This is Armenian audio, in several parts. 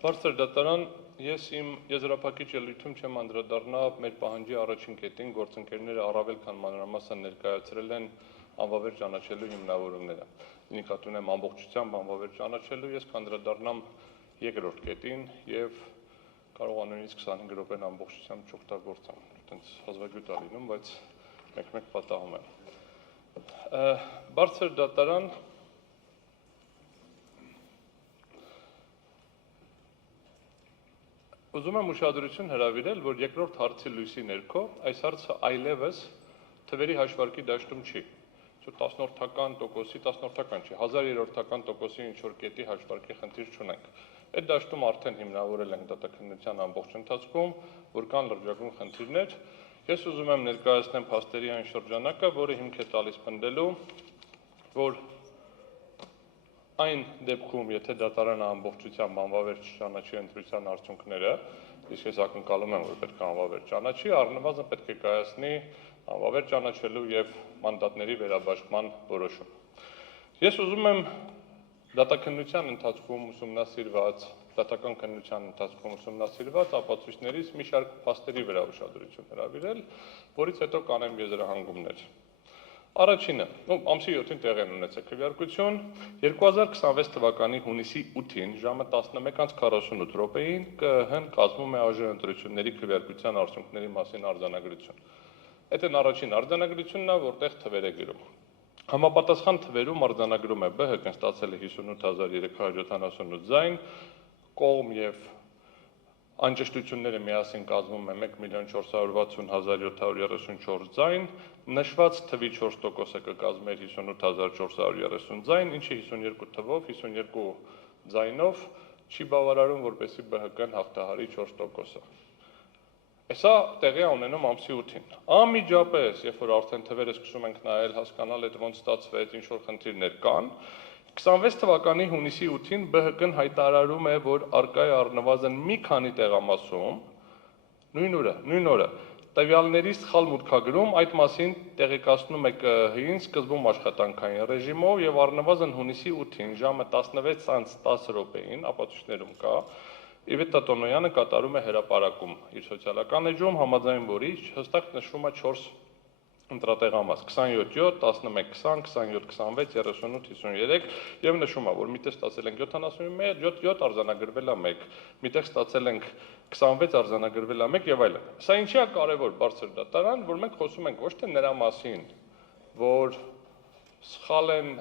Բարձր դատարան, ես իմ եզրափակիչ ելույթում չեմ անդրադառնա մեր պահանջի առաջին կետին, գործընկերները առավել քան մանրամասն ներկայացրել են անվավեր ճանաչելու հիմնավորումները։ Նկատի ունեմ ամբողջությամբ անվավեր ճանաչելու, ես կանդրադառնամ երկրորդ կետին եւ կարող նույնիսկ 25 րոպեն ամբողջությամբ չօգտագործեմ։ Այդպես հազվագյուտ է լինում, բայց մեկ-մեկ պատահում է։ Բարձր դատարան Ուզում եմ ուշադրություն հրավիրել, որ երկրորդ հարցի լույսի ներքո այս հարցը այլևս թվերի հաշվարկի դաշտում չի։ 10-րդական տոկոսի, 10-րդական չի, 1000-րդական տոկոսի ինչ-որ կետի հաշվարկի խնդիր չունենք։ Այդ դաշտում արդեն հիմնավորել ենք դատաքննության ամբողջ ընթացքում, որ կան լրջագույն խնդիրներ։ Ես ուզում եմ ներկայացնեմ փաստերի այն շրջանակը, որը հիմք է տալիս պնդելու, որ այն դեպքում, եթե դատարանը ամբողջությամբ անվավեր չճանաչի ընտրության արդյունքները, իսկ ես ակնկալում եմ, որ պետք է անվավեր ճանաչի, առնվազն պետք է կայացնի անվավեր ճանաչելու եւ մանդատների վերաբաշխման որոշում։ Ես ուզում եմ դատաքննության ընթացքում ուսումնասիրված, դատական քննության ընթացքում ուսումնասիրված ապացույցներից մի շարք փաստերի վրա ուշադրություն հրավիրել, որից հետո կանեմ եզրահանգումներ։ Առաջինը, ամսի 7-ին տեղի ունեցել քվեարկություն, 2026 թվականի հունիսի 8-ին ժամը 11:48 րոպեին ԿԸՀ-ն կազմում է ԱԺ ընտրությունների քվեարկության արդյունքների մասին արձանագրություն։ Այդ են առաջին արձանագրությունն է, որտեղ թվեր է գրում։ Համապատասխան թվերում արձանագրում է ԲՀԿ-ն ստացել է 58378 ձայն, կողմ եւ անճշտությունները միասին կազմում է 1,460,734 ձայն, նշված թվի 4%-ը կկազմեր 58430 ձայն, ինչը 52 թվով, 52 ձայնով չի բավարարում, որպեսզի ԲՀԿ-ն հաղթահարի 4%-ը։ Սա տեղի է ունենում ամսի 8-ին։ Անմիջապես, երբ որ արդեն թվերը սկսում ենք նայել, հասկանալ այդ ոնց ստացվեց, ինչ որ խնդիրներ կան, 26 թվականի հունիսի 8-ին ԲՀԿ-ն հայտարարում է, որ արկա է առնվազն մի քանի տեղամասում, նույն օրը, տվյալների սխալ մուտքագրում, այդ մասին տեղեկացնում է ԿԸՀ-ին սկզբում աշխատանքային ռեժիմով եւ առնվազն հունիսի 8-ին ժամը 16:10 րոպեին, ապացույցներում կա, Իվետ Տոնոյանը կատարում է հրապարակում իր սոցիալական էջում, համաձայն որի հստակ նշվում է 4 ընտրատեղամաս 27-7, 11-20, 27-26, 38-53 եւ նշում է, որ միտեղ ստացել ենք 77 արձանագրվել է 1, միտեղ ստացել ենք 26 արձանագրվել է 1 եւ այլն։ Սա ինչի է կարեւոր բարձր դատարան, որ մենք խոսում ենք ոչ թե նրա մասին, որ սխալ են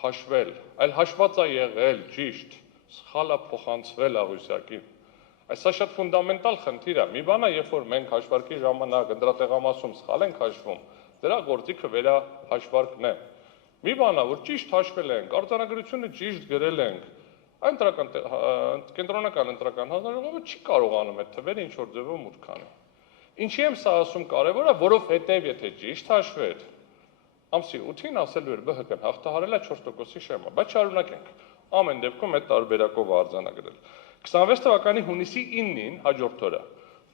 հաշվել, այլ հաշված է եղել ճիշտ, սխալ է փոխանցվել աղյուսակին։ Սա շատ ֆունդամենտալ խնդիր է։ Մի բան է, երբ որ մենք հաշվարկի ժամանակ ընտրատեղամասում սխալ ենք հաշվում, դրա գործիքը վերահաշվարկն է։ Մի բան է, որ ճիշտ հաշվել ենք, արձանագրությունը ճիշտ գրել ենք, այն կենտրոնական ընտրական հանձնաժողովը չի կարողանում այդ թվերը ինչ որ ձևով մուտք անել։ Ինչի եմ սա ասում կարևոր է, որովհետև եթե ճիշտ հաշվեր, ամսի 8-ին ասելու էր ԲՀԿ-ն հաղթահարել է 4%-ի շեմը, բայց շարունակենք։ Ամեն դեպքում այդ տարբերակով արձանագրել։ 26 թվականի հունիսի 9-ին հաջորդ օրը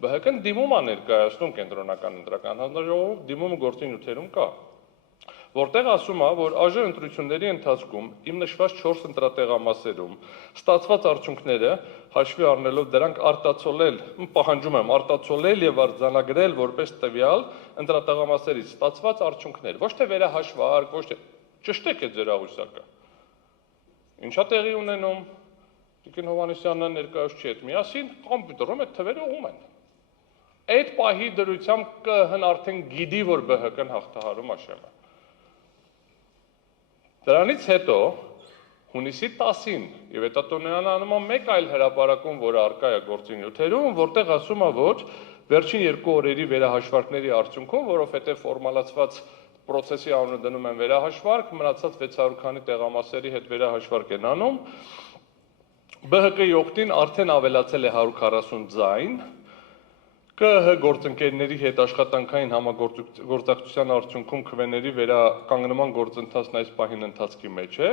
ԲՀԿ-ն դիմում է ներկայացնում կենտրոնական ընտրական հանձնաժողովում, դիմումը գործի նյութերում կա, որտեղ ասում է, որ ԱԺ ընտրությունների ընթացքում իմ նշված 4 ընտրատեղամասերում ստացված արդյունքները հաշվի առնելով դրանք արտացոլել, պահանջում եմ արտացոլել եւ արձանագրել որպես տվյալ ընտրատեղամասերից ստացված արդյունքներ, ոչ թե վերահաշվարկ, ոչ թե ճշտեք այդ ձեր աղյուսակը։ Ինչա տեղի ունենում, Տիկին Հովհաննիսյանը ներկայուս չի այդ միասին, կոմպյուտերում այդ թվերը ուղում են։ Այդ պահի դրությամբ ԿԸՀ-ն արդեն գիտի, որ ԲՀԿ-ն հաղթահարում է շեմը։ Դրանից հետո հունիսի 10-ին Իվետ Տոնոյանը անում է մեկ այլ հրապարակում, որը առկա է գործի նյութերում, որտեղ ասում է, որ վերջին 2 օրերի վերահաշվարկների արդյունքում, որովհետև ֆորմալացված պրոցեսի անունը դնում են վերահաշվարկ, մնացած 600 քանի տեղամասերի հետ վերահաշվարկ են անում, ԲՀԿ-ի օգտին արդեն ավելացել է 140 ձայն, ԿԸՀ գործընկերների հետ աշխատանքային համագործակցության արդյունքում քվեների վերականգնման գործընթացն այս պահին ընթացքի մեջ է։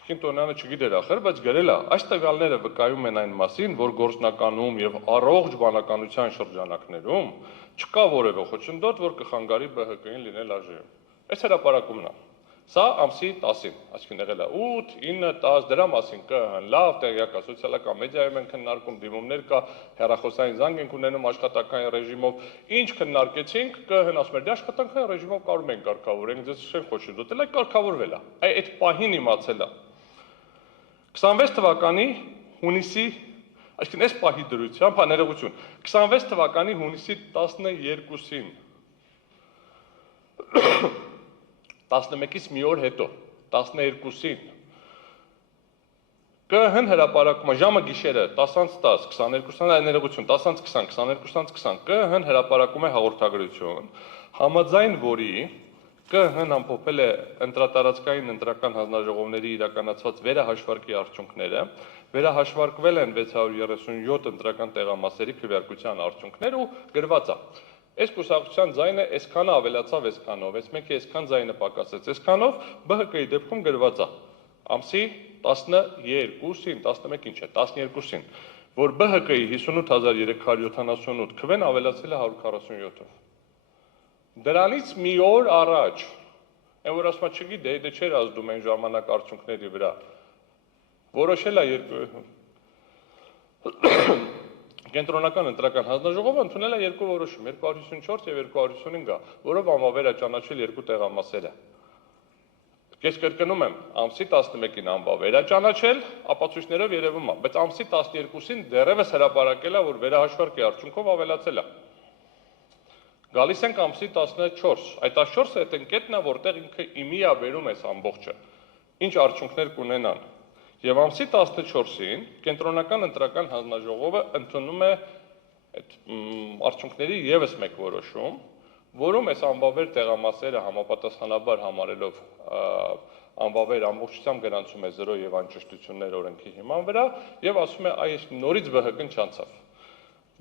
Տիկին Տոնոյանը չգիտեր ախր, բայց գրել է, այս տվյալները վկայում են այն մասին, որ գործնականում եւ առողջ բանականության շրջանակներում չկա որևէ խոչընդոտ, որ կխանգարի ԲՀԿ-ին լինել ԱԺ-ում։ Այս հրապարակումն է։ Սա ամսի 10-ին, այսինքն եղել է 8, 9, 10 դրա մասին ԿՀ-ն լավ տեղյակ է, սոցիալական մեդիայում են քննարկում, դիմումներ կա, հեռախոսային զանգ ենք ունենում աշխատանքային ռեժիմով, ինչ քննարկեցինք, ԿՀ-ն ասում էր, դե աշխատանքային ռեժիմով կարում ենք կարգավորենք, ձեզ չեն խոշոր դոտել, այդ կարգավորվել է, այդ պահին իմացել է։ 26 թվականի հունիսի, այսինքն այս պահի դրությամբ, ներողություն, 26 թվականի հունիսի 12-ին 11-ից մի օր հետո, 12-ին, ԿՀ-ն հրապարակում է, ժամը գիշերը 10:10, 22-ին, ներողություն, 10:20, 22:20, ԿՀ-ն հրապարակում է հաղորդագրություն, համաձայն որի ԿՀ-ն ամփոփել է ընտրատարածքային ընտրական հանձնաժողովների իրականացված վերահաշվարկի արդյունքները, վերահաշվարկվել են 637 ընտրական տեղամասերի քվեարկության արդյունքներ ու գրված է։ Այս կուսակցության ձայնը այսքանը ավելացավ այսքանով, այս մեկի այսքան ձայնը պակասեց այսքանով, ԲՀԿ-ի դեպքում գրված է ամսի 12-ին, 11 ինչ է, 12-ին, որ ԲՀԿ-ի 58378 քվեն ավելացել է 147-ով։ Դրանից մի օր առաջ, այն որ ասում չգիտե, դե չէր ազդում այն ժամանակ արդյունքների վրա, որոշել է Կենտրոնական ընտրական հանձնաժողովը ընդունել է երկու որոշում, 254 եւ 255, որով անվավեր է ճանաչել երկու տեղամասերը։ Ես կրկնում եմ, ամսի 11-ին անվավեր է ճանաչել, ապացույցներով երևում է, բայց ամսի 12-ին դեռևս հրապարակել է, որ վերահաշվարկի արդյունքով ավելացել է։ Գալիս ենք ամսի 14, այդ 14-ը այդ ընկետն է, որտեղ ինքը իմի է բերում այս ամբողջը, ինչ արդյունքներ կունենան։ Եվ ամսի 14-ին Կենտրոնական ընտրական հանձնաժողովը ընդունում է այդ արդյունքների եւս մեկ որոշում, որում այս անվավեր տեղամասերը համապատասխանաբար համարելով անվավեր ամբողջությամբ գրանցում է 0 եւ անճշտություններ օրենքի հիման վրա եւ ասում է այս նորից ԲՀԿ-ն չանցավ։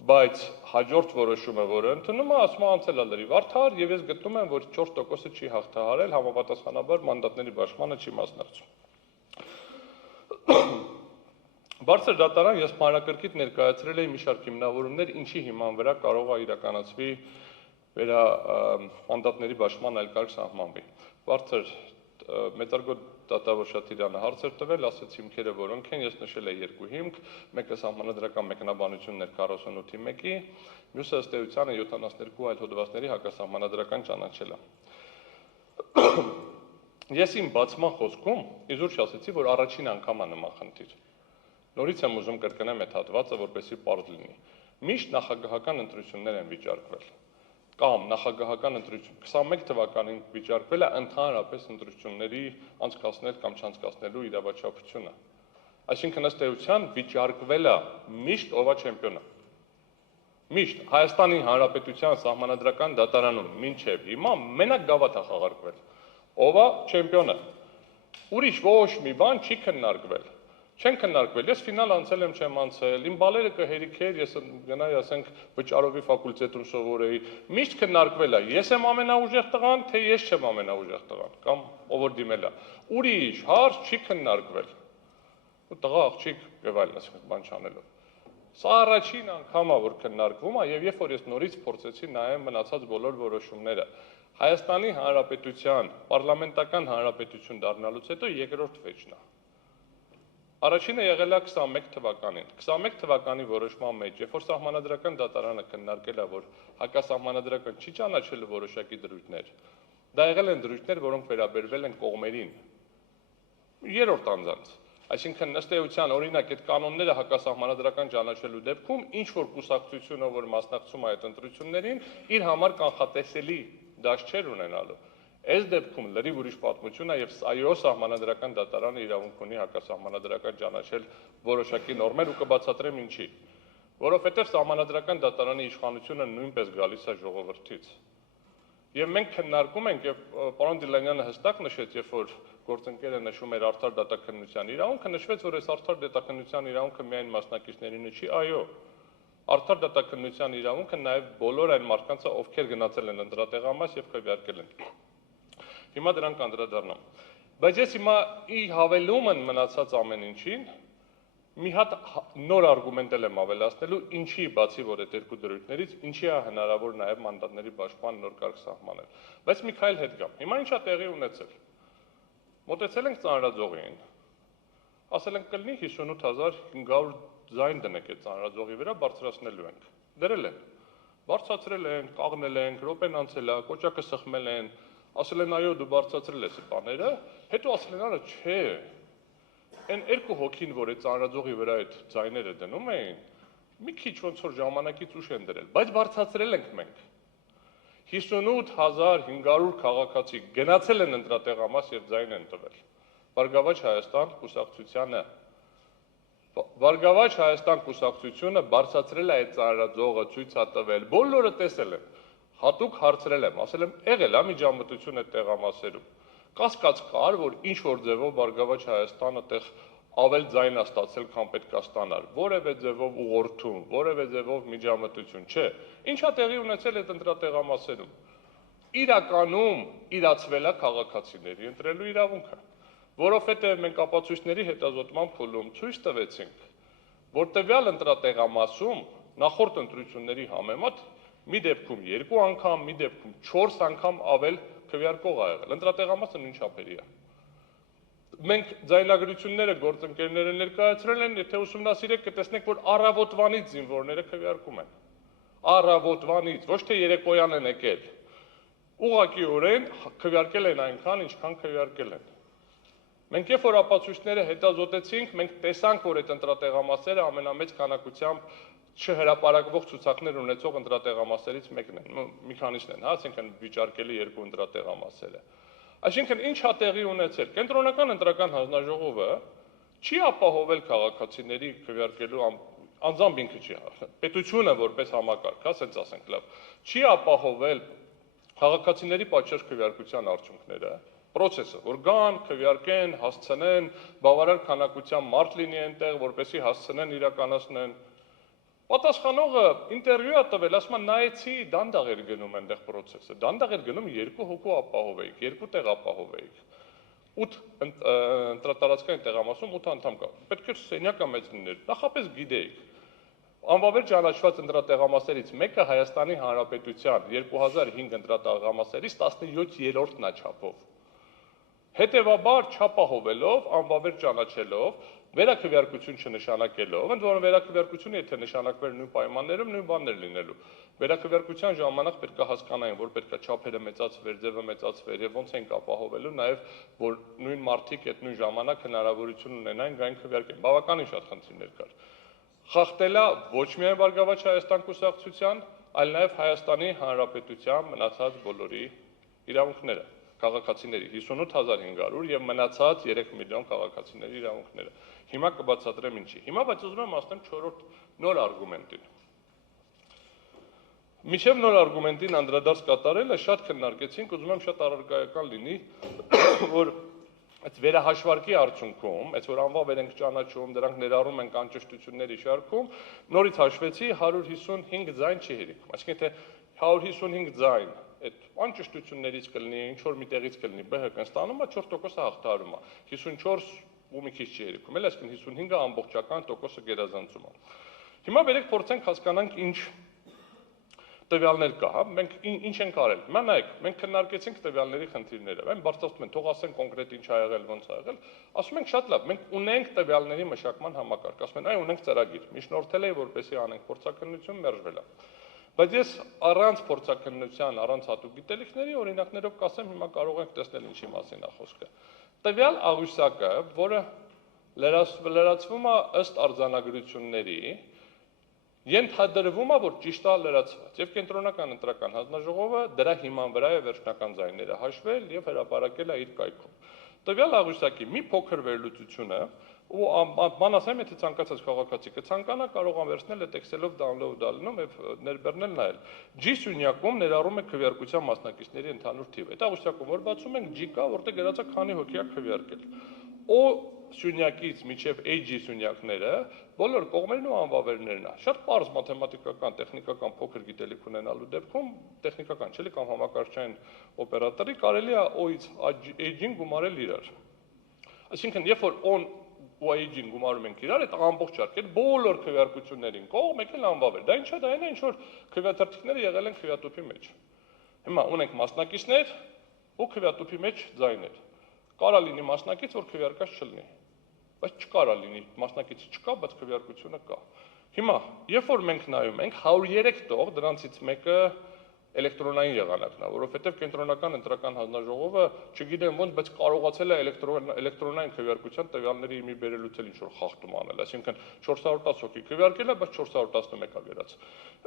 Բայց հաջորդ որոշումը, որը ընդունում է, ասում է անցել է լրիվ արդար եւ ես գտնում եմ, որ 4%-ը չի հաղթահարել, համապատասխանաբար մանդատների բաշխմանը չի մասնակցում։ Բարձր դատարան ես մանրակրկիտ ներկայացրել էի մի շարք հիմնավորումներ, ինչի հիման վրա կարող է իրականացվի մանդատների բաշխման այլ կարգ սահմանվի։ Բարձր մեծարգո Դատավարշատիրյանը հարցեր տվել, ասաց հիմքերը որոնք են, ես նշել եմ երկու հիմք, մեկը սահմանադրական մեկնաբանությունն էր 48-ի 1-ի, մյուսը ըստ էության 72 այլ հոդվածների հակասահմանադրական ճանաչելը։ Ես իմ բացման խոսքում իզուր ասացի, որ առաջին անգամ է նման խնդիր։ Նորից եմ ուզում կրկնեմ այդ հատվածը, որպեսզի պարզ լինի։ Միշտ նախագահական ընտրություններ են վիճարկվել, կամ նախագահական ընտրություն 21 թվականին վիճարկվել է ընդհանրապես ընտրությունների անցկացնել կամ չանցկացնելու իրավաչափությունը։ Այսինքն ըստ էության վիճարկվել է միշտ ով է չեմպիոնը։ Միշտ Հայաստանի Հանրապետության Սահմանադրական դատարանում մինչև հիմա մենակ գավաթ է խաղարկվել։ Ով է չեմպիոնը։ Ուրիշ ոչ մի բան չի քննարկվել։ Չեն քննարկվել։ Ես ֆինալ անցել եմ, չեմ անցել։ Իմ բալերը կհերիքեր, ես գնայի, ասենք, վճարովի ֆակուլտետում սովորեի։ Միշտ քննարկվել է։ Ես եմ ամենաուժեղ տղան, թե ես չեմ ամենաուժեղ տղան, կամ ով որ դիմել է։ Ուրիշ հարց չի քննարկվել։ Ու տղա աղջիկ եւ այլն, ասենք, բան չանելով։ Սա առաջին անգամ է, որ քննարկվում է, եւ երբ որ ես նորից փորձեցի նայեմ մնացած բոլոր որոշումները, Հայաստանի Հանրապետության պարլամենտական հանրապետություն դառնալուց հետո երկրորդ վեճն է։ Առաջինը եղել է 21 թվականին։ 21 թվականի որոշման մեջ, երբ որ Սահմանադրական դատարանը քննարկել է, որ հակասահմանադրական չի ճանաչել որոշակի դրույթներ, դա եղել են դրույթներ, որոնք վերաբերվել են կողմերին։ Երրորդ անձանց։ Այսինքն ըստ էության օրինակ այդ կանոնները հակասահմանադրական ճանաչելու դեպքում ինչ որ կուսակցությունը, որ մասնակցում է այդ ընտրություններին, իր համար կանխատեսելի դաշ չէր ունենալու։ Այս դեպքում լրիվ ուրիշ պատմություն է եւ այո սահմանադրական դատարանը իրավունք ունի հակասահմանադրական ճանաչել որոշակի նորմեր ու կբացատրեմ ինչի։ Որովհետեւ սահմանադրական դատարանի իշխանությունը նույնպես գալիս է ժողովրդից։ Եվ մենք քննարկում ենք եւ պարոն Դիլանյանը հստակ նշեց, երբ որ գործընկերը նշում էր արդար դատաքննության իրավունքը, նշվեց, որ այս արդար դատաքննության իրավունքը միայն մասնակիցներին չի, այո։ Արդար դատաքննության իրավունքը նաեւ բոլոր այն մարդկանց, ովքեր գնացել են ընտրատեղամաս եւ քվեարկել են։ Հիմա դրանք անդրադառնամ։ Բայց ես հիմա ի հավելումն մնացած ամեն ինչին մի հատ նոր արգումենտ եմ ավելացնելու, ինչի բացի որ այդ երկու դրույթներից, ինչի է հնարավոր նաև մանդատների բաշխման նոր կարգ սահմանել։ Բայց մի քայլ հետ գամ։ Հիմա ինչա տեղի ունեցել։ մոտեցել ենք ծանրաձողին, ասել ենք կլինի 58,500 ձայն դնեք այդ ծանրաձողի վրա, բարձրացնելու ենք, դրել են, բարձրացրել են, կաղնել են, րոպեն անցել է, կոճակը սխմել են, ասել են այո դու բարձրացրել ես այդ բաները, հետո ասել են արա չէ, այն երկու հոգին, որ այդ ծանրաձողի վրա այդ ձայները դնում էին, մի քիչ ոնց որ ժամանակից ուշ են դրել, բայց բարձրացրել ենք մենք։ 58,500 քաղաքացի գնացել են ընտրատեղամաս եւ ձայն են տվել։ Բարգավաճ Հայաստան կուսակցությանը Բարգավաճ Հայաստան կուսակցությունը բարձրացրել է այդ ծանրաձողը, ցույց է տվել, բոլորը տեսել են։ Հատուկ հարցրել եմ, ասել եմ, եղել է միջամտություն այդ տեղամասերում։ Կասկած կար, որ ինչ որ ձևով Բարգավաճ Հայաստանը տեղ ավել ձայն է ստացել, քան պետք է ստանար, որևէ ձևով ուղղորդում, որևէ ձևով միջամտություն, չէ։ Ինչա տեղի ունեցել այդ ընտրատեղամասերում։ Իրականում իրացվել է քաղաքացիների ընտրելու իրավունքը, որովհետև մենք ապացույցների հետազոտման փուլում ցույց տվեցինք, որ տվյալ ընտրատեղամասում նախորդ ընտրությունների համեմատ մի դեպքում 2 անգամ, մի դեպքում 4 անգամ ավել քվեարկող ա եղել։ Ընտրատեղամասը նույն չափերի է։ Մենք ձայնագրությունները գործընկերները ներկայացրել են, եթե ուսումնասիրեք կտեսնեք, որ առավոտվանից զինվորները քվեարկում են։ Առավոտվանից, ոչ թե երեկոյան են եկել։ Ուղղակիորեն քվեարկել են այնքան, ինչքան քվեարկել են։ Մենք երբ որ ապացույցները հետազոտեցինք, մենք տեսանք, որ այդ ընտրատեղամասերը ամենամեծ քանակությամբ չհրապարակվող ցուցակներ ունեցող ընտրատեղամասերից մեկն են, մի քանիսն են, հա, այսինքն վիճարկելի երկու ընտրատեղամասերը։ Այսինքն ինչ է տեղի ունեցել։ Կենտրոնական ընտրական հանձնաժողովը չի ապահովել քաղաքացիների քվեարկելու անձամբ ինքը չի, պետությունը որպես համակարգ, հա, ասենց ասենք լավ, չի ապահովել քաղաքացիների պատշաճ քվեարկության արդյունքները, process-ը, որ գան, քվեարկեն, հասցնեն, բավարար քանակությամբ մարդ լինի այնտեղ, որպեսզի հասցնեն իրականացնեն։ Պատասխանողը ինտերվյու է տվել, ասում է նայեցի, դանդաղ էր գնում այնտեղ process-ը, դանդաղ էր գնում 2 հոգու ապահովեիք, 2 տեղ ապահովեիք։ 8 ընտրատարածքային տեղամասում 8 անդամ կա։ Պետք է սենյակը մեծ լիներ, նախապես գիտեիք։ Անվավեր ճանաչված ընտրատեղամասերից մեկը Հայաստանի Հանրապետության 2005 ընտրատեղամասերից 17-րդն է չափով։ Հետևաբար չապահովելով, անվավեր ճանաչելով, վերաքվեարկություն չնշանակելով, ընդ որում վերաքվեարկությունը եթե նշանակվեր նույն պայմաններում, նույն բաններ լինելու։ Վերաքվեարկության ժամանակ պետք է հասկանային, որ պետք է չափերը մեծացվեր, ձևը մեծացվեր եւ ոնց ենք ապահովելու նաեւ, որ նույն մարդիկ այդ նույն ժամանակ հնարավորություն ունենային գային քվեարկեն։ Բավականին շատ խնդիրներ կար։ Խախտելա ոչ միայն Բարգավաճ Հայաստան կուսակցության, այլ նաեւ Հայաստանի Հանրապետության մնացած բոլորի իրավունքները, քաղաքացիների 58,500 եւ մնացած 3 միլիոն քաղաքացիների իրավունքները։ Հիմա կբացատրեմ ինչի։ Հիմա բայց ուզում եմ ասեմ 4-րդ նոր արգումենտին։ Միջև նոր արգումենտին անդրադարձ կատարելը շատ քննարկեցինք, ուզում եմ շատ առարկայական լինի, որ այդ վերահաշվարկի արդյունքում, այս որ անվավեր ենք ճանաչում, դրանք ներառում են անճշտությունների շարքում, նորից հաշվեցի 155 ձայն չի հերիքում։ Այսինքն թե 155 ձայն այդ անճշտություններից կլինի, ինչ որ միտեղից կլինի, ԲՀԿ-ն ստանում է 4%-ը հաղթահարում է։ 54 ու մի քիչ չի հերիքում, էլ այսինքն 55-ը ամբողջական տոկոսը գերազանցում է։ Հիմա վերեք փորձենք հասկանանք ինչ տվյալներ կա, հա, մենք ինչ ենք արել։ Հիմա նայեք, մենք քննարկեցինք տվյալների խնդիրները, այն բարձրացնում են, թող ասեն կոնկրետ ինչ ա եղել, ոնց ա եղել։ Ասում ենք շատ լավ, մենք ունենք տվյալների մշակման համակարգ, ասում են, այ ունենք ծրագիր, միջնորդել է, որպեսզի անենք փորձաքննություն, մերժվել է։ Բայց ես առանց փորձաքննության, առանց հատուկ գիտելիքների օրինակներով կասեմ, հիմա կարող ենք տեսնել ինչի մասին է խոսքը։ Տվյալ աղյուսակը, որը լրացվում է ըստ արձանագրությունների, ենթադրվում է, որ ճիշտ է լրացված, եւ կենտրոնական ընտրական հանձնաժողովը դրա հիման վրա է վերջնական ձայները հաշվել եւ հրապարակել է իր կայքում։ Տվյալ աղյուսակի մի փոքր վերլուծությունը, ու բան ասեմ, եթե ցանկացած քաղաքացի կցանկանա, կարող է վերցնել այդ Excel-ով download ալնում եւ ներբեռնել նայել։ G սյունյակում ներառում է քվեարկության մասնակիցների ընդհանուր թիվը։ Այդ աղյուսակում որ բացում ենք G կա, որտեղ գրած է քանի հոգի է քվեարկել։ O սյունյակից մինչև AG սյունյակները բոլոր կողմերն ու անվավերներն է։ Շատ պարզ մաթեմատիկական, տեխնիկական փոքր գիտելիք ունենալու դեպքում, տեխնիկական չէ՞ կամ համակարգչային օպերատորի կարելի է O-ից AG-ին գումարել իրար։ Այսինքն, երբ որ O-ն ու AG-ին գումարում ենք իրար, այդ ամբողջ արկ, այդ բոլոր քվեարկություններին կողմ եկել անվավեր։ Դա ինչ է, դա այն է, ինչ որ քվեաթերթիկները եղել են քվեատուփի մեջ։ Հիմա ունենք մասնակիցներ ու քվեատուփի մեջ ձայներ։ Կարա լինի մասնակից, որ քվեարկած չլինի, բայց չկարա լինի մասնակիցը չկա, բայց քվեարկությունը կա։ Հիմա, երբ որ մենք նայում ենք 103 տող, դրանցից մեկը էլեկտրոնային եղանակն է, որովհետև կենտրոնական ընտրական հանձնաժողովը, չգիտեմ ոնց, բայց կարողացել է էլեկտրոնային քվեարկության տվյալների մի բերելուց էլ ինչ-որ խախտում անել, այսինքն 410 հոգի քվեարկել է, բայց 411-ա գերած։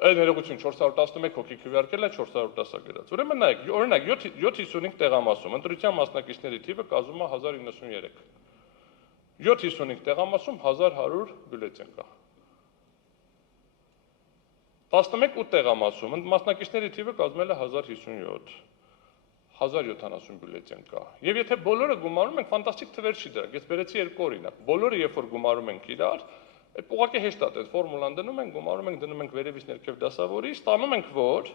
Այդ ներողություն 411 հոգի քվեարկել է, 410-ա գերած։ Ուրեմն նայեք, օրինակ 755 տեղամասում ընտրության մասնակիցների թիվը կազմում է 1093։ 755 տեղամասում 1100 բյուլետեն կա։ 11 տեղամասում մասնակիցների թիվը կազմել է 1057, 1070 բյուլետեն կա։ Եվ եթե բոլորը գումարում ենք, ֆանտաստիկ թվեր չի դրանք, ես բերեցի երկու օրինակ, բոլորը երբ որ գումարում ենք իրար, այդ ուղղակի հեշտ է, այդ ֆորմուլան դնում ենք, գումարում ենք, դնում ենք վերևից ներքև դասավորի, ստանում ենք, որ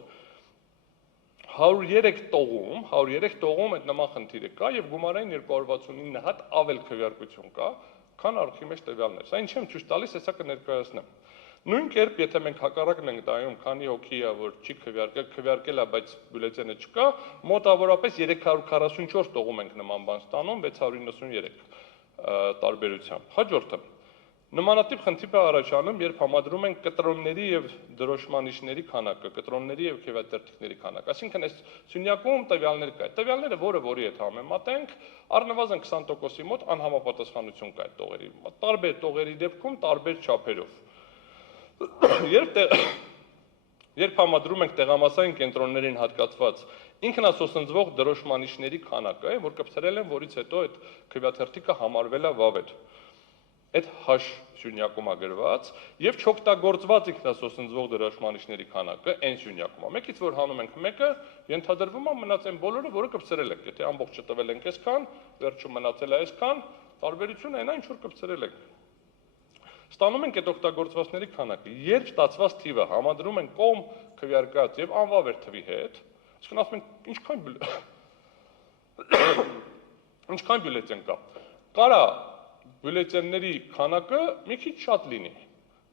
103 տողում այդ նման խնդիրը կա եւ գումարային 269 հատ ավել քվեարկություն կա, քան արխի մեջ տվյալներ։ Սա ինչ եմ ցույց տալիս, հեսա կներկայացնեմ։ Նույն կերպ, եթե մենք հակառակն ենք դայում, քանի հոգի է, որ չի քվեարկել է, բայց բյուլետենը չկա, մոտավորապես 344 տողում ենք նման բան ստանում, 693 տարբերությամբ։ Հաջորդը նմանատիպ խնդիր է առաջանում, երբ համադրում ենք կտրոնների եւ դրոշմանիշների քանակը, կտրոնների եւ քվեատերտիկների քանակը։ Այսինքն այս սյունյակում տվյալներ կա։ Տվյալները որի հետ համեմատենք, առնվազն 20%-ի մոտ անհամապատասխանություն կա այդ տողերի։ Տարբեր տողերի դեպքում տարբեր չափերով։ Երբ համադրում ենք տեղամասային կենտրոններին հատկացված ինքնասոսնձվող դրոշմանիշների քանակը, որ կպցրել են, որից հետո այդ քվեաթերթիկը համարվել է վավեր։ Այդ հաշ սյունյակում է գրված եւ չօգտագործված ինքնասոսնձվող դրոշմանիշների քանակը այն սյունյակում է։ Մեկից որ հանում ենք մեկը, ենթադրվում է մնաց այն բոլորը, որը կպցրել ենք։ Եթե ամբողջը տվել ենք այսքան, վերջում մնացել է այսքան, տարբերությունը այն ինչ որ կպցրել ենք։ Ստանում ենք այդ օգտագործվածների քանակը, երբ ստացված թիվը համադրում ենք կողմ քվեարկած եւ անվավեր թվի հետ, այսինքն ասում ենք ինչքան բյուլետեն կա։ Կարա բյուլետենների քանակը մի քիչ շատ լինի,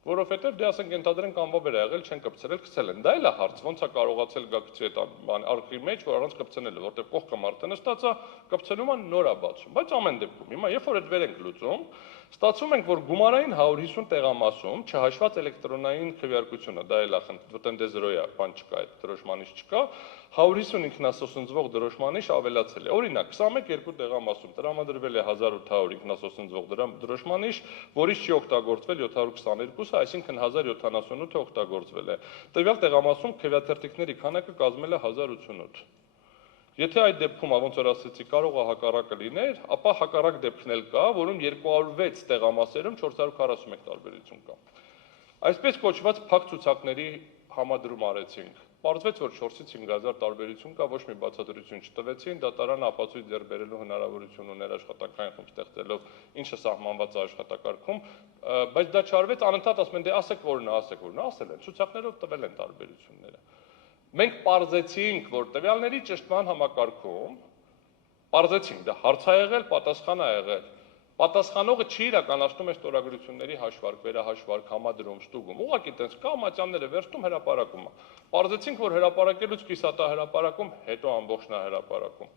որովհետեւ դե ասենք ենթադրենք անվավեր ա եղել, չեն կպցրել, գցել են։ Դա էլ է հարց, ոնց է կարողացել գա գցի այդ արխի մեջ, որ առանց կպցնելը, որտեղ կողքը մարդը նստած է, կպցնում են նոր է բացում, բայց ամեն դեպքում հիմա երբ որ այդ վեր ենք լուծում, ստացվում ենք, որ գումարային 150 տեղամասում չհաշված էլեկտրոնային քվեարկությունը, դա էլ է խնդրեմ 0-ը, բան չկա, այդ դրոշմանիշ չկա, 150 ինքնասոսնձվող դրոշմանիշ ավելացել է։ Օրինակ 21 տեղամասում տրամադրվել է 1800 ինքնասոսնձվող դրոշմանիշ, որից չի օգտագործվել 722-ը, այսինքն 1078-ը օգտագործվել է։ Տվյալ տեղամասում քվեաթերթիկների քանակը կազմել է 1088։ Եթե այդ դեպքում, ոնց որ ասեցի, կարող է հակառակը լիներ, ապա հակառակ դեպքն էլ կա, որում 206 տեղամասերում 441 տարբերություն կա։ Այսպես կոչված փակ ցուցակների համադրում արեցինք։ Պարզվեց, որ 4-ից 5000 տարբերություն կա, ոչ մի բացատրություն չտվեցին, դատարանը ապացույց ձեռք բերելու հնարավորություն ուներ աշխատանքային խումբ ստեղծելով, ինչը սահմանված է աշխատակարգում, բայց դա չարվեց, անընդհատ ասում են, դե ասեք որն է, ասել են, ցուցակներով տվել են տարբերությունները։ Մենք պարզեցինք, որ տվյալների ճշտման համակարգում պարզեցինք, դա հարց է եղել, պատասխան է եղել։ Պատասխանողը չի իրականացնում այս ստորագրությունների հաշվարկ, վերահաշվարկ, համադրում, ստուգում։ Ուղղակի տենց կա մատյանները վերցնում հրապարակում։ Պարզեցինք, որ հրապարակելուց կիսատա հրապարակում, հետո ամբողջն է հրապարակում։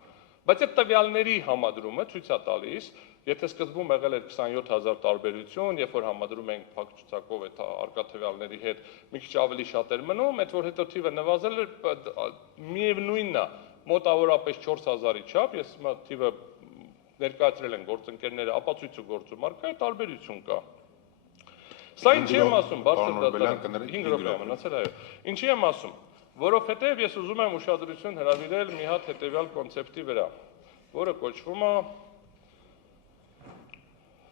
Բայց այդ տվյալների համադրումը ցույց է տալիս, եթե սկզբում եղել է 27000 տարբերություն, երբ որ համադրում ենք փակ ցուցակով այդ արկա տվյալների հետ, մի քիչ ավելի շատ էր մնում, այդ որ հետո թիվը նվազել էր, միևնույնն է, մոտավորապես 4000-ի չափ, ես հիմա թիվը ներկայացրել են գործընկերները, ապացույցը գործում արկա, տարբերություն կա։ Սա ինչի եմ ասում, բարձր դատարան 5 րոպե մնացել, այո։ Ինչի եմ ասում, որովհետև ես ուզում եմ ուշադրություն հրավիրել մի հատ հետևյալ կոնցեպտի վրա, որը կոչվում է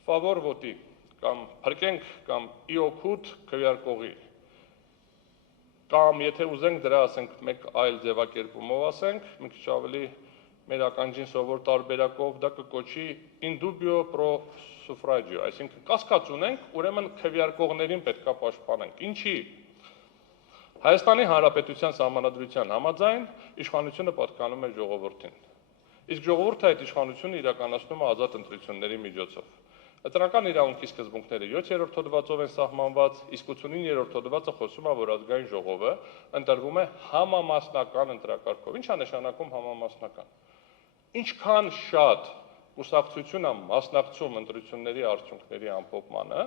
favor voti կամ փրկենք կամ իօգուտ քվեարկողի։ Կամ եթե ուզենք դրա ասենք մեկ այլ ձևակերպումով ասենք, մի քիչ ավելի մեր ականջին սովոր տարբերակով դա կկոչի in dubio pro suffragio, այսինքն կասկած ունենք, ուրեմն քվեարկողներին պետք է պաշտպանենք։ Ինչի՞։ Հայաստանի Հանրապետության Սահմանադրության համաձայն իշխանությունը պատկանում է ժողովրդին։ Իսկ ժողովուրդը այդ իշխանությունը իրականացնում է ազատ ընտրությունների միջոցով։ Ընտրական իրավունքի սկզբունքները 7-րդ հոդվածով են սահմանված, իսկ 89-րդ հոդվածը խոսում է, որ ազգային ժողովը ընտրվում է համամասնական ընտրակարգով։ Ինչ է նշանակում համամասնական։ Ինչքան շատ կուսակցությունը մասնակցում ընտրությունների արդյունքների ամփոփմանը,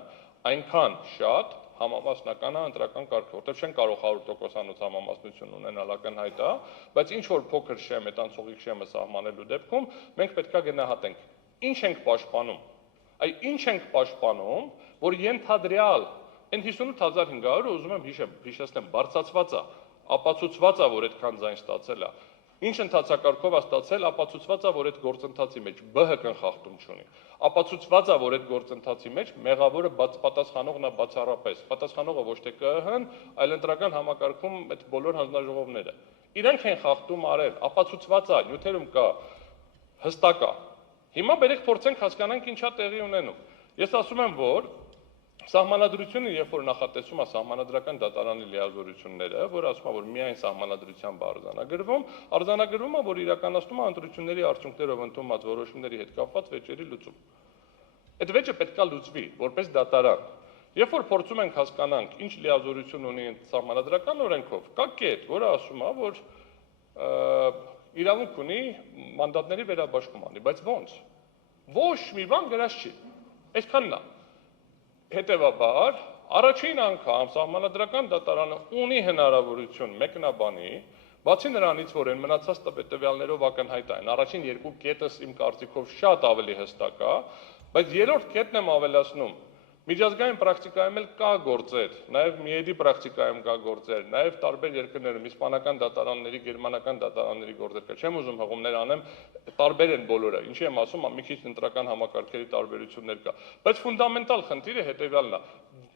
այնքան շատ համամասնական է ընտրական կարգը, որտեղ չեն կարող 100%-անոց համամասնություն ունենալ ակնհայտ է, բայց ինչ որ փոքր շեմ, այտանցողիկ շեմը սահմանելու դեպքում մենք պետք է գնահատենք, ինչ ենք պաշտպանում, ինչ ենք պաշտպանում, որ ենթադրյալ այն 58500-ը ուզում եմ հիշեցնեմ, բարձրացված է, ապացուցված է, որ այդքան ձայն ստացել է, ինչ ընթացակարգով է ստացել, ապացուցված է, որ այդ գործընթացի մեջ ԲՀԿ-ն խախտում չունի, ապացուցված է, որ այդ գործընթացի մեջ մեղավորը պատասխանողն է բացառապես, պատասխանողը ոչ թե ԿԸՀ-ն, այլ ընտրական համակարգում այդ բոլոր հանձնաժողովները, իրենք են խախտում արել, ապացուցված է, նյութերում կա, հստակ է, հիմա բերեք փորձենք հասկանանք ինչա տեղի ունենում, ես ասում եմ, որ Սահմանադրությունը, երբ որ նախատեսում է սահմանադրական դատարանի լիազորությունները, որ ասում է, որ միայն սահմանադրությամբ արձանագրվում է, որ իրականացնում է ընտրությունների արդյունքներով ընդունված որոշումների հետ կապված վեճերի լուծում։ Այդ վեճը պետք է լուծվի, որպես դատարան։ Երբ որ փորձում ենք հասկանանք, ինչ լիազորություն ունի սահմանադրական օրենքով, կա կետ, որը ասում է, որ իրավունք ունի մանդատների վերաբաշխում անի, բայց ո՞նց։ Ոչ մի բան գրած չի։ Այսքանն է։ Հետևաբար, առաջին անգամ սահմանադրական դատարանը ունի հնարավորություն մեկնաբանի, բացի նրանից, որ այն մնացած տվյալներով ակնհայտ են, առաջին երկու կետս իմ կարծիքով շատ ավելի հստակ է, բայց երրորդ կետն եմ ավելացնում, միջազգային պրակտիկայում էլ կա գործեր, նաև միեդի պրակտիկայում կա գործեր, նաև տարբեր երկրներում իսպանական դատարանների, գերմանական դատարանների գործեր կա, չեմ ուզում հղումներ անեմ, տարբեր են բոլորը, ինչի եմ ասում, մի քիչ ընտրական համակարգերի տարբերություններ կա, բայց ֆունդամենտալ խնդիրը հետևյալն է,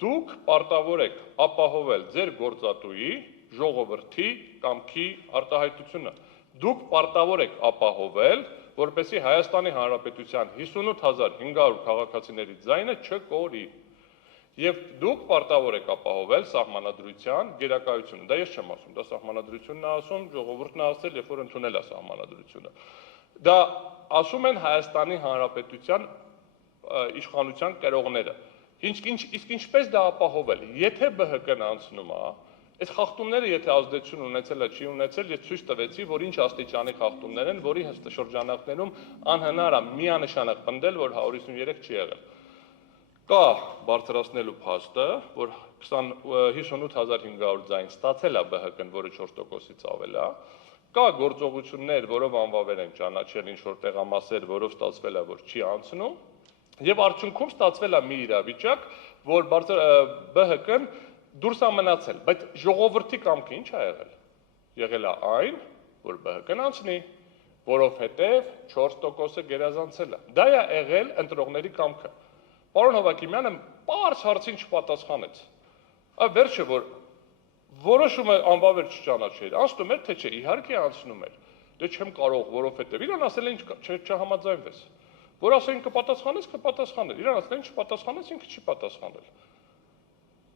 դուք պարտավոր եք ապահովել ձեր գործատուի, ժողովրդի, կամքի արտահայտությունը, դուք պարտավոր եք ապահովել, որպեսզի Հայաստանի Հանրապետության 58500 քաղաքացիների ձայնը չկորի։ Եվ դուք պարտավոր եք ապահովել սահմանադրության գերակայությունը։ Դա ես չեմ ասում, դա սահմանադրությունն է ասում, ժողովուրդն է ասել, երբ որ ընդունել է սահմանադրությունը։ Դա ասում են Հայաստանի Հանրապետության իշխանության կրողները։ Իսկ ինչպես դա ապահովել։ Եթե ԲՀԿ-ն անցնում է, այս խախտումները եթե ազդեցություն ունեցել է, չի ունեցել, ես ցույց տվեցի, որ ինչ աստիճանի խախտումներ են, որի շրջանակներում անհնար է միանշանակ պնդել, որ 153 չի եղել։ Կա բարձրացնելու փաստը, որ 58500 ձայն ստացել է ԲՀԿ-ն, որը 4%-ից ավել է, կա գործողություններ, որով անվավեր են ճանաչել ինչ-որ տեղամասեր, որով ստացվել է, որ չի անցնում, եւ արդյունքում ստացվել է մի իրավիճակ, որ ԲՀԿ-ն դուրս է մնացել, բայց ժողովրդի կամքը ինչ է եղել։ Եղել է այն, որ ԲՀԿ-ն անցնի, որովհետեւ 4%-ը գերազանցել է։ Դա է եղել ընտրողների կամքը։ Պարոն Հովակիմյանը բարձ հարցին չպատասխանեց։ Վերջը որ որոշումը անվավեր չճանաչել, անցնում էր թե չէ, իհարկե անցնում էր։ Դե չեմ կարող, որովհետեւ իրան ասել են չհամաձայնվես։ Որ ասեն կպատասխանես, կպատասխանել։ Իրան ասել են չպատասխանես, ինքը չի պատասխանել։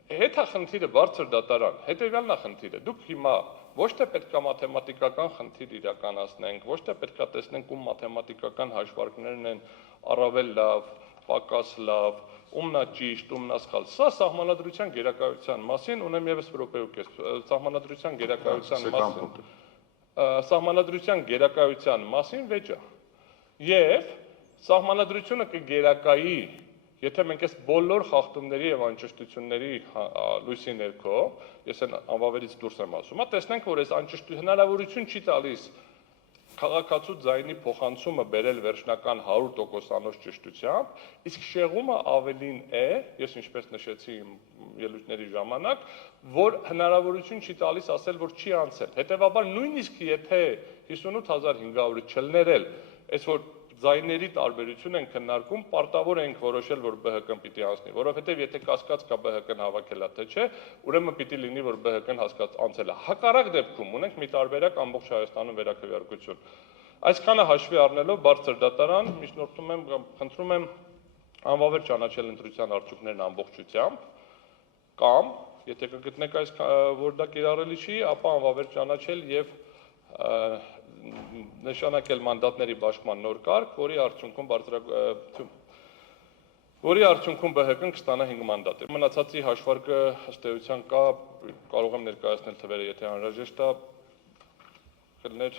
Հետա խնդիրը բարձր դատարան, հետևյալն է խնդիրը, դուք հիմա ոչ թե պետք է մաթեմատիկական խնդիր իրականացնենք, ոչ թե պետք է տեսնենք ում մաթեմատիկական հաշվարկներն են առավել լավ, պակաս լավ, ումն է ճիշտ, ումն է սխալ, սա սահմանադրության գերակայության մասին, ունեմ եւս րոպեուկ ես, սահմանադրության գերակայության մասին վեճը, եւ սահմանադրությունը կգերակայի Եթե մենք այս բոլոր խախտումների եւ անճշտությունների լույսի ներքո, ես այն անվավերից դուրս եմ ասում, տեսնենք, որ այս հնարավորություն չի տալիս քաղաքացու ձայնի փոխանցումը բերել վերջնական 100%-անոց ճշտությամբ, իսկ շեղումը ավելին է, ես ինչպես նշեցի իմ ելույթների ժամանակ, որ հնարավորություն չի տալիս ասել, որ չի անցել։ Հետևաբար նույնիսկ եթե 58500-ը չլներել, այս որ ձայների տարբերություն են քննարկում, պարտավոր ենք որոշել, որ ԲՀԿ-ն պիտի անցնի, որովհետև եթե կասկած կա ԲՀԿ-ն հավաքել է թե չէ, ուրեմն պիտի լինի, որ ԲՀԿ-ն անցել է։ Հակառակ դեպքում ունենք մի տարբերակ ամբողջ Հայաստանում վերաքվեարկություն։ Այսքանը հաշվի առնելով բարձր դատարան, միջնորդում եմ, խնդրում եմ անվավեր ճանաչել ընտրության արդյունքներն ամբողջությամբ, կամ եթե կգտնեք այս որ դա կիրառելի չի, ապա անվավեր ճանաչել եւ նշանակել մանդատների բաշխման նոր կարգ, որի արդյունքում ԲՀԿ-ն կստանա 5 մանդատ։ Մնացածի հաշվարկը ըստ էության կա, կարող եմ ներկայացնել թվերը, եթե անհրաժեշտ է, կլներ